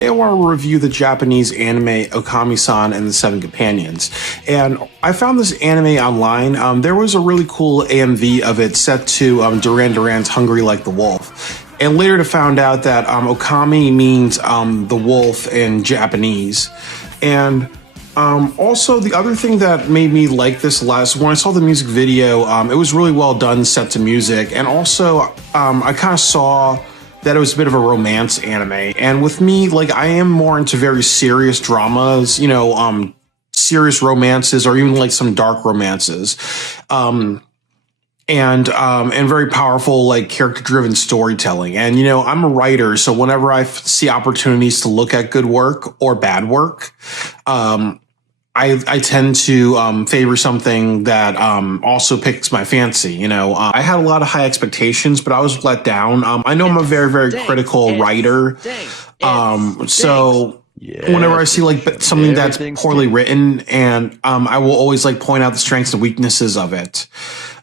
I want to review the Japanese anime Okami-san and the Seven Companions. And I found this anime online. There was a really cool AMV of it set to Duran Duran's Hungry Like the Wolf. And later to found out that Okami means the wolf in Japanese. And also, the other thing that made me like this less, when I saw the music video, it was really well done, set to music. And also, I kind of saw that it was a bit of a romance anime. And with me, like, I am more into very serious dramas, serious romances, or even like some dark romances. And very powerful, like, character driven storytelling. And, I'm a writer. So whenever I see opportunities to look at good work or bad work, I tend to favor something that also picks my fancy. I had a lot of high expectations, but I was let down. I know I'm a very, very critical writer. So whenever I see like something that's poorly written, and I will always like point out the strengths and weaknesses of it.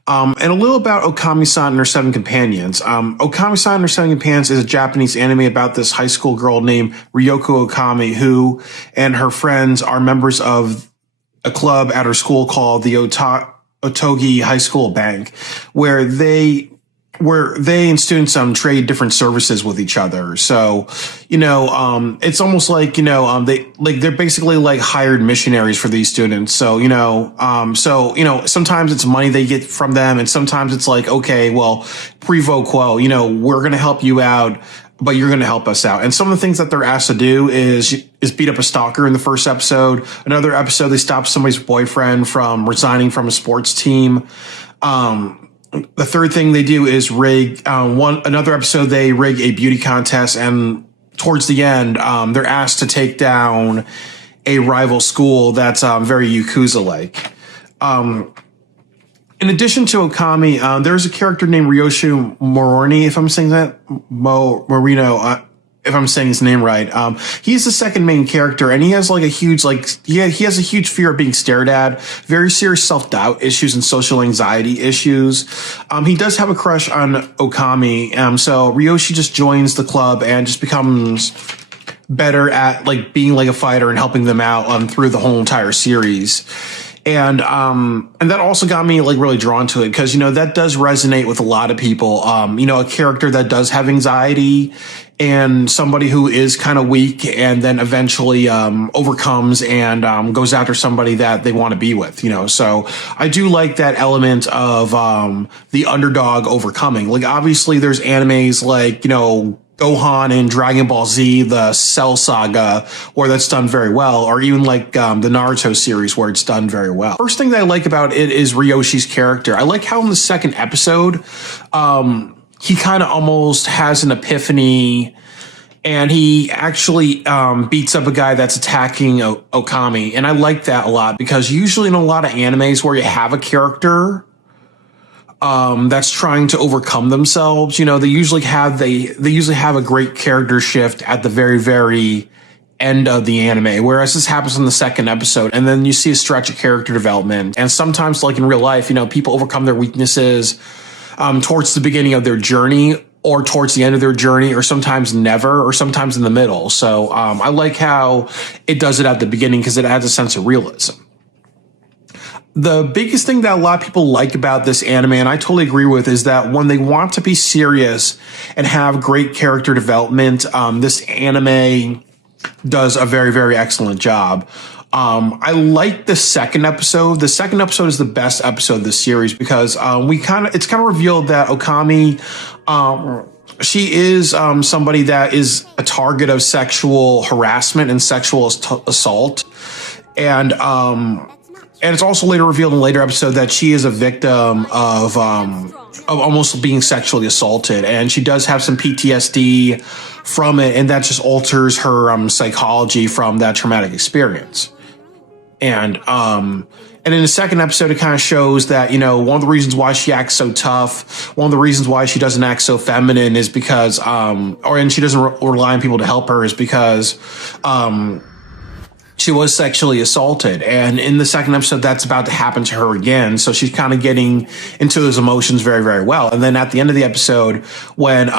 And a little about Okami-san and her Seven Companions. Okami-san and her Seven Companions is a Japanese anime about this high school girl named Ryoko Okami, who and her friends are members of a club at her school called the Otogi High School Bank, where they and students trade different services with each other. So, it's almost like, they're basically like hired missionaries for these students. So, sometimes it's money they get from them, and sometimes it's like, okay, well, pro quo, we're going to help you out, but you're going to help us out. And some of the things that they're asked to do is beat up a stalker in the first episode. Another episode, they stop somebody's boyfriend from resigning from a sports team. The third thing they do is rig another episode. They rig a beauty contest, and towards the end, they're asked to take down a rival school that's very Yakuza-like. In addition to Okami, there's a character named Ryoshi Moroni, if I'm saying that, if I'm saying his name right. He's the second main character, and he has like a huge, he has a huge fear of being stared at, very serious self-doubt issues and social anxiety issues. He does have a crush on Okami. So Ryoshi just joins the club and just becomes better at like being like a fighter and helping them out through the whole entire series. And that also got me like really drawn to it because, that does resonate with a lot of people. A character that does have anxiety and somebody who is kind of weak and then eventually overcomes and goes after somebody that they want to be with, So I do like that element of the underdog overcoming. Like, obviously there's animes like, Gohan in Dragon Ball Z, the Cell Saga, where that's done very well, or even like the Naruto series where it's done very well. First thing that I like about it is Ryoshi's character. I like how in the second episode, he kind of almost has an epiphany, and he actually beats up a guy that's attacking Okami. And I like that a lot because usually in a lot of animes where you have a character that's trying to overcome themselves, they usually have a great character shift at the very, very end of the anime, whereas this happens in the second episode, and then you see a stretch of character development. And sometimes, like in real life, people overcome their weaknesses towards the beginning of their journey, or towards the end of their journey, or sometimes never, or sometimes in the middle. So I like how it does it at the beginning because it adds a sense of realism. The biggest thing that a lot of people like about this anime, and I totally agree with, is that when they want to be serious and have great character development, this anime does a very, very excellent job. I like the second episode. The second episode is the best episode of the series because it's kind of revealed that Okami, she is somebody that is a target of sexual harassment and sexual assault, and it's also later revealed in a later episode that she is a victim of almost being sexually assaulted, and she does have some PTSD from it, and that just alters her psychology from that traumatic experience. And in the second episode, it kind of shows that, one of the reasons why she acts so tough, one of the reasons why she doesn't act so feminine is because, and she doesn't rely on people to help her is because, she was sexually assaulted. And in the second episode, that's about to happen to her again. So she's kind of getting into those emotions very, very well. And then at the end of the episode, when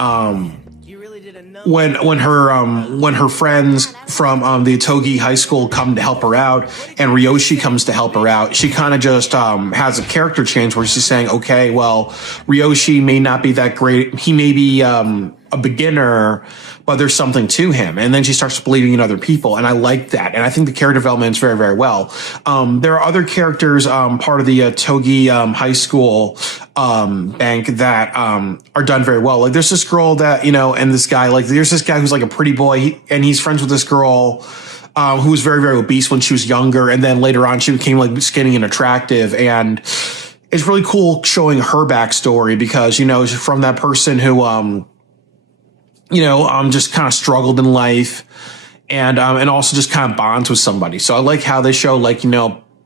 when her friends from the Itogi high school come to help her out, and Ryoshi comes to help her out, she kind of just has a character change where she's saying, okay, well, Ryoshi may not be that great. He may be a beginner, but there's something to him. And then she starts believing in other people. And I like that. And I think the character development is very, very well. There are other characters, part of the Togi high school bank that are done very well. Like there's this girl that, and this guy, like there's this guy who's like a pretty boy, and he's friends with this girl who was very, very obese when she was younger. And then later on, she became like skinny and attractive. And it's really cool showing her backstory because, she's from that person who, just kind of struggled in life and also just kind of bonds with somebody. So I like how they show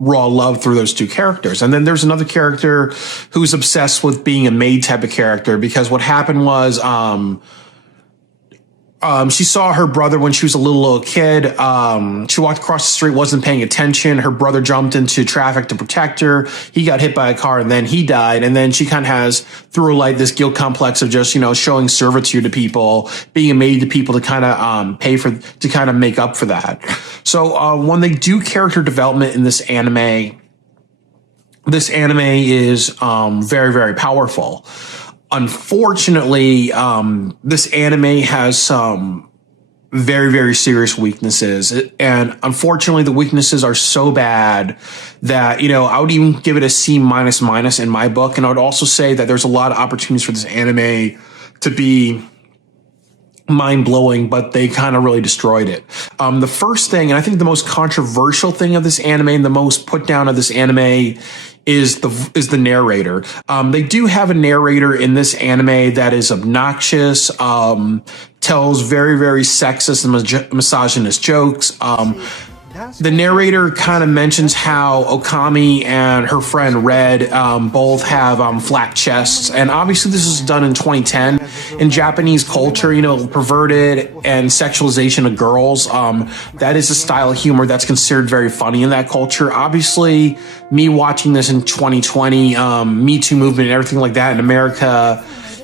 raw love through those two characters. And then there's another character who's obsessed with being a maid type of character because what happened was, she saw her brother when she was a little kid. She walked across the street, wasn't paying attention. Her brother jumped into traffic to protect her. He got hit by a car and then he died. And then she kind of has through her life this guilt complex of just, showing servitude to people, being a maid to people to kind of to kind of make up for that. So when they do character development in this anime is very, very powerful. Unfortunately, this anime has some very, very serious weaknesses. And unfortunately, the weaknesses are so bad that, I would even give it a C minus in my book. And I would also say that there's a lot of opportunities for this anime to be mind blowing, but they kind of really destroyed it. The first thing, and I think the most controversial thing of this anime and the most put down of this anime is the narrator. They do have a narrator in this anime that is obnoxious, tells very, very sexist and misogynist jokes. The narrator kind of mentions how Okami and her friend Red both have flat chests. And obviously this was done in 2010. In Japanese culture, perverted and sexualization of girls, that is a style of humor that's considered very funny in that culture. Obviously, me watching this in 2020, Me Too movement and everything like that in America,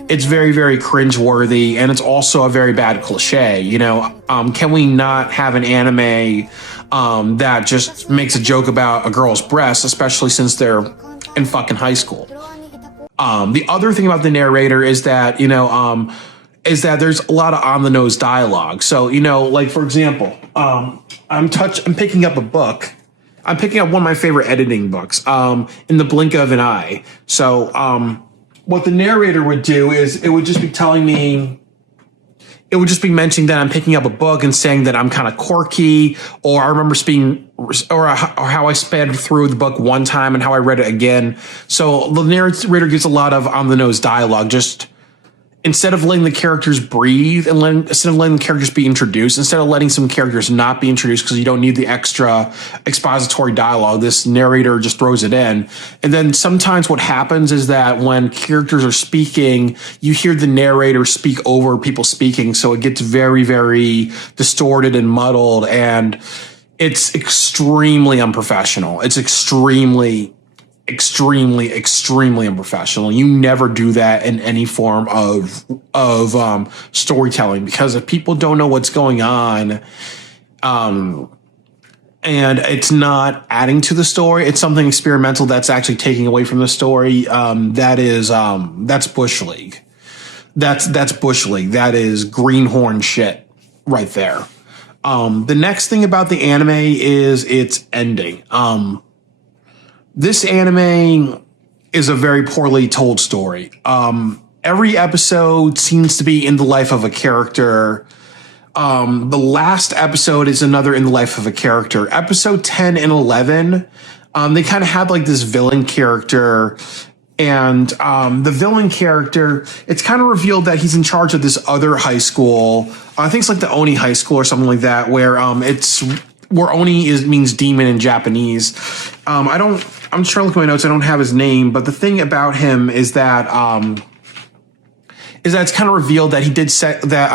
it's very, very cringeworthy, and it's also a very bad cliche. Can we not have an anime that just makes a joke about a girl's breasts, especially since they're in fucking high school? The other thing about the narrator is that, is that there's a lot of on the nose dialogue. So, like for example, I'm picking up a book. I'm picking up one of my favorite editing books, In the Blink of an Eye. So, what the narrator would do is it would just be mentioning that I'm picking up a book and saying that I'm kind of quirky, or I remember or how I sped through the book one time and how I read it again. So the narrator gives a lot of on the nose dialogue, just instead of letting the characters breathe and instead of letting the characters be introduced, instead of letting some characters not be introduced because you don't need the extra expository dialogue, this narrator just throws it in. And then sometimes what happens is that when characters are speaking, you hear the narrator speak over people speaking. So it gets very, very distorted and muddled, and it's extremely unprofessional. It's extremely unprofessional. You never do that in any form of storytelling, because if people don't know what's going on, and it's not adding to the story, it's something experimental that's actually taking away from the story. That's Bush League. That's Bush League. That is greenhorn shit right there. The next thing about the anime is its ending. This anime is a very poorly told story. Every episode seems to be in the life of a character. The last episode is another in the life of a character. Episode 10 and 11, they kind of have like this villain character. And the villain character, it's kind of revealed that he's in charge of this other high school. I think it's like the Oni High School or something like that, where Oni means demon in Japanese. I'm just trying to look at my notes. I don't have his name, but the thing about him is that it's kind of revealed that he did say that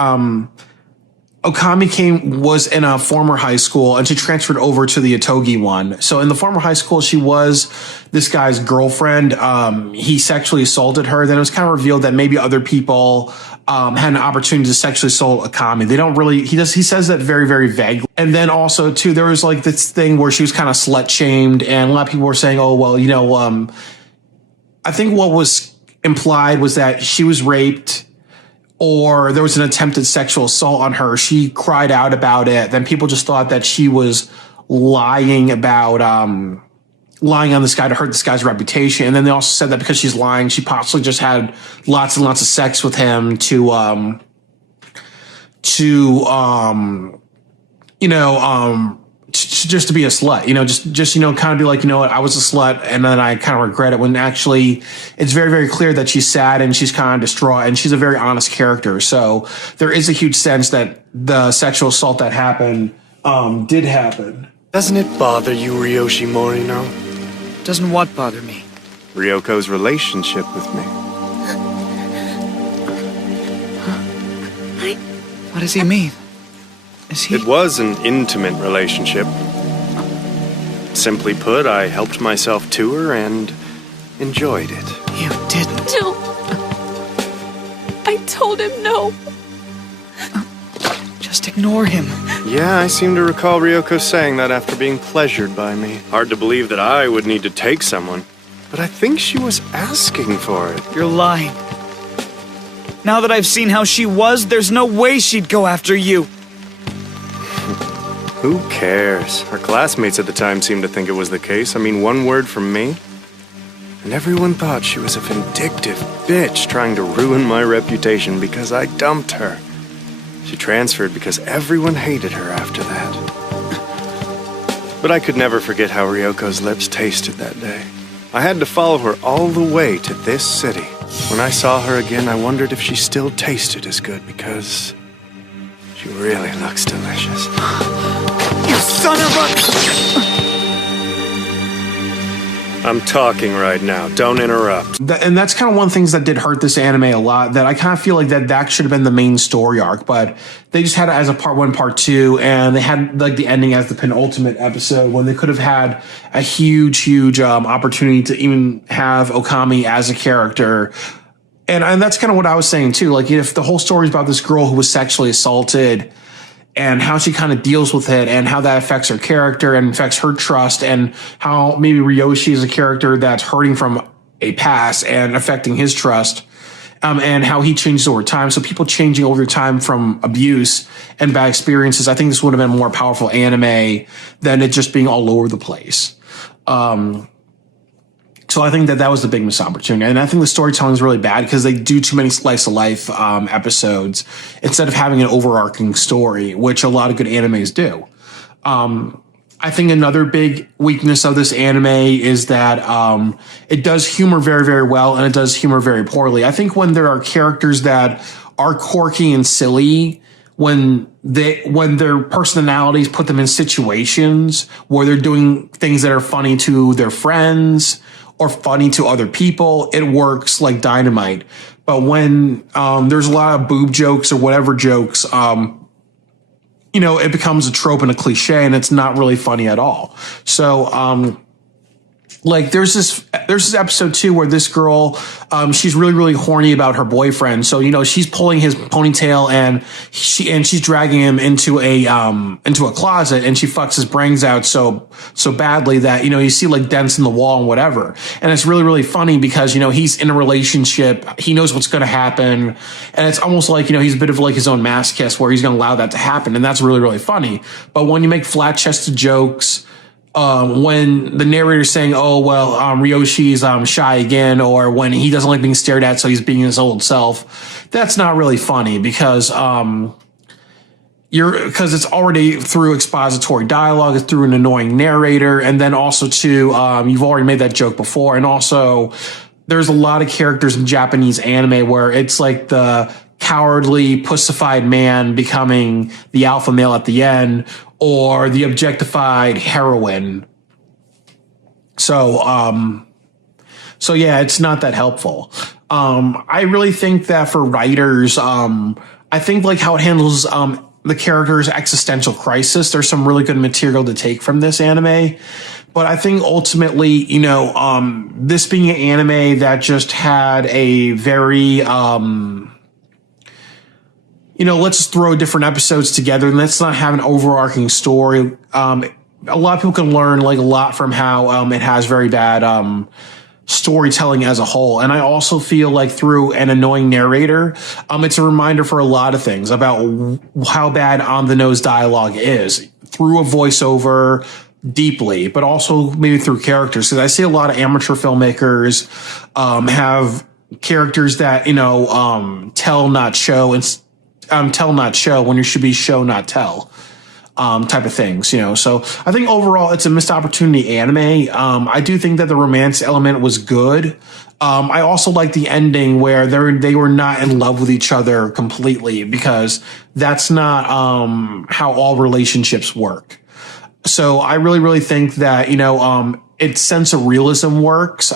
Okami was in a former high school and she transferred over to the Itogi one. So in the former high school, she was this guy's girlfriend. He sexually assaulted her. Then it was kind of revealed that maybe other people had an opportunity to sexually assault Okami. They don't really, he says that very, very vaguely. And then also too, there was like this thing where she was kind of slut shamed, and a lot of people were saying, oh, well, I think what was implied was that she was raped or there was an attempted sexual assault on her. She cried out about it. Then people just thought that she was lying on this guy to hurt this guy's reputation. And then they also said that because she's lying, she possibly just had lots and lots of sex with him just to be a slut, kind of be like, I was a slut and then I kind of regret it, when actually it's very, very clear that she's sad and she's kind of distraught, and she's a very honest character. So there is a huge sense that the sexual assault that happened did happen. Doesn't it bother you, Ryoshi Morino? Doesn't what bother me? Ryoko's relationship with me. What does he mean? It was an intimate relationship. Simply put, I helped myself to her and enjoyed it. You didn't. No. I told him no. Just ignore him. Yeah, I seem to recall Ryoko saying that after being pleasured by me. Hard to believe that I would need to take someone, but I think she was asking for it. You're lying. Now that I've seen how she was, there's no way she'd go after you. Who cares? Her classmates at the time seemed to think it was the case. I mean, one word from me, and everyone thought she was a vindictive bitch trying to ruin my reputation because I dumped her. She transferred because everyone hated her after that. But I could never forget how Ryoko's lips tasted that day. I had to follow her all the way to this city. When I saw her again, I wondered if she still tasted as good, because she really looks delicious. You son of a... I'm talking right now. Don't interrupt. And that's kind of one of the things that did hurt this anime a lot, that I kind of feel like that should have been the main story arc, but they just had it as a part 1, part 2, and they had like the ending as the penultimate episode, when they could have had a huge opportunity to even have Okami as a character. And that's kind of what I was saying too. Like, if the whole story is about this girl who was sexually assaulted and how she kind of deals with it and how that affects her character and affects her trust, and how maybe Ryoshi is a character that's hurting from a past and affecting his trust, and how he changes over time. So people changing over time from abuse and bad experiences. I think this would have been a more powerful anime than it just being all over the place. So I think that was the big missed opportunity. And I think the storytelling is really bad because they do too many slice of life episodes instead of having an overarching story, which a lot of good animes do. I think another big weakness of this anime is that it does humor very, very well, and it does humor very poorly. I think when there are characters that are quirky and silly, when their personalities put them in situations where they're doing things that are funny to their friends or funny to other people, it works like dynamite. But when there's a lot of boob jokes or whatever jokes, it becomes a trope and a cliche, and it's not really funny at all. So, there's this episode too where this girl, she's really, really horny about her boyfriend. So, she's pulling his ponytail and she's dragging him into a closet, and she fucks his brains out so badly that, you see like dents in the wall and whatever. And it's really, really funny because, he's in a relationship. He knows what's going to happen. And it's almost like, he's a bit of like his own masochist where he's going to allow that to happen. And that's really, really funny. But when you make flat chested jokes, when the narrator's saying, oh, well, Ryoshi's shy again, or when he doesn't like being stared at, so he's being his old self, that's not really funny because it's already through expository dialogue, it's through an annoying narrator, and then also too, you've already made that joke before, and also there's a lot of characters in Japanese anime where it's like the cowardly, pussified man becoming the alpha male at the end, or the objectified heroine. So yeah, it's not that helpful. I really think that for writers, I think like how it handles the character's existential crisis, there's some really good material to take from this anime. But I think ultimately, this being an anime that just had a very let's throw different episodes together and let's not have an overarching story. A lot of people can learn like a lot from how it has very bad storytelling as a whole. And I also feel like through an annoying narrator, it's a reminder for a lot of things about how bad on the nose dialogue is through a voiceover deeply, but also maybe through characters. Because I see a lot of amateur filmmakers have characters that, tell, not show, and tell, not show when you should be show, not tell. Type of things, So I think overall it's a missed opportunity anime. I do think that the romance element was good. I also like the ending where they were not in love with each other completely, because that's not how all relationships work. So I really, really think that, its sense of realism works.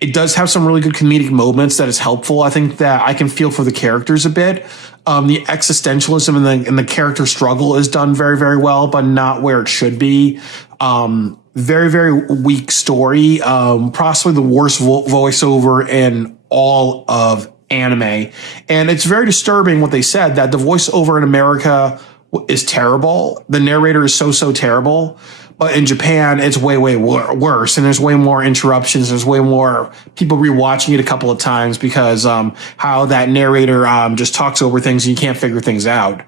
It does have some really good comedic moments that is helpful. I think that I can feel for the characters a bit. The existentialism and the character struggle is done very, very well, but not where it should be. Very, very weak story. Possibly the worst voiceover in all of anime. And it's very disturbing what they said, that the voiceover in America is terrible. The narrator is so terrible. But in Japan, it's way, way worse. And there's way more interruptions. There's way more people rewatching it a couple of times because how that narrator just talks over things and you can't figure things out.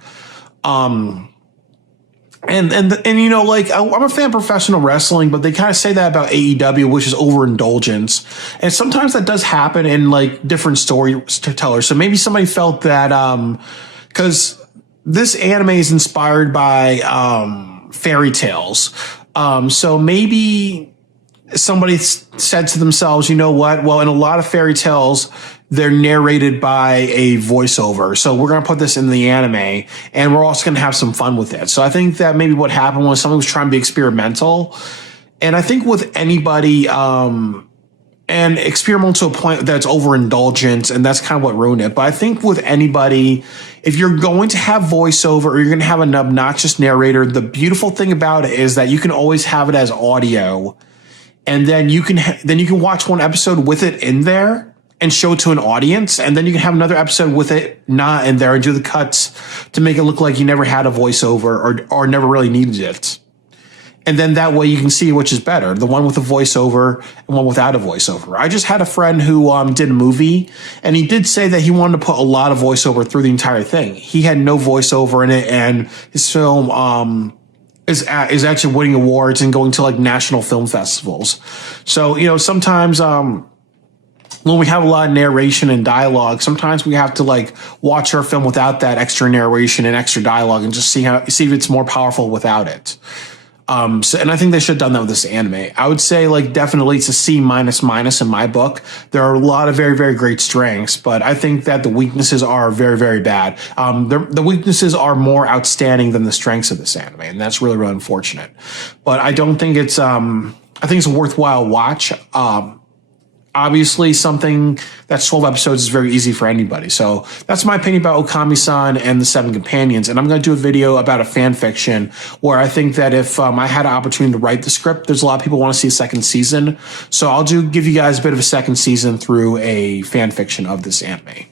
I'm a fan of professional wrestling, but they kind of say that about AEW, which is overindulgence. And sometimes that does happen in like different storytellers. So maybe somebody felt that because this anime is inspired by fairy tales. So maybe somebody said to themselves, you know what? Well, in a lot of fairy tales, they're narrated by a voiceover. So we're going to put this in the anime and we're also going to have some fun with it. So I think that maybe what happened was someone was trying to be experimental. And I think with anybody, and experimental to a point that's overindulgence, and that's kind of what ruined it. But I think with anybody, if you're going to have voiceover or you're going to have an obnoxious narrator, the beautiful thing about it is that you can always have it as audio, and then you can watch one episode with it in there and show it to an audience, and then you can have another episode with it not in there and do the cuts to make it look like you never had a voiceover or never really needed it. And then that way you can see which is better, the one with a voiceover and one without a voiceover. I just had a friend who did a movie, and he did say that he wanted to put a lot of voiceover through the entire thing. He had no voiceover in it, and his film is actually winning awards and going to like national film festivals. So, sometimes when we have a lot of narration and dialogue, sometimes we have to like watch our film without that extra narration and extra dialogue and just see if it's more powerful without it. And I think they should have done that with this anime. I would say like definitely it's a C minus in my book. There are a lot of very, very great strengths, but I think that the weaknesses are very, very bad. The weaknesses are more outstanding than the strengths of this anime, and that's really, really unfortunate. But I don't think it's, I think it's a worthwhile watch. Obviously, something that's 12 episodes is very easy for anybody. So that's my opinion about Okami-san and the Seven Companions. And I'm going to do a video about a fan fiction where I think that if I had an opportunity to write the script, there's a lot of people who want to see a second season. So I'll give you guys a bit of a second season through a fan fiction of this anime.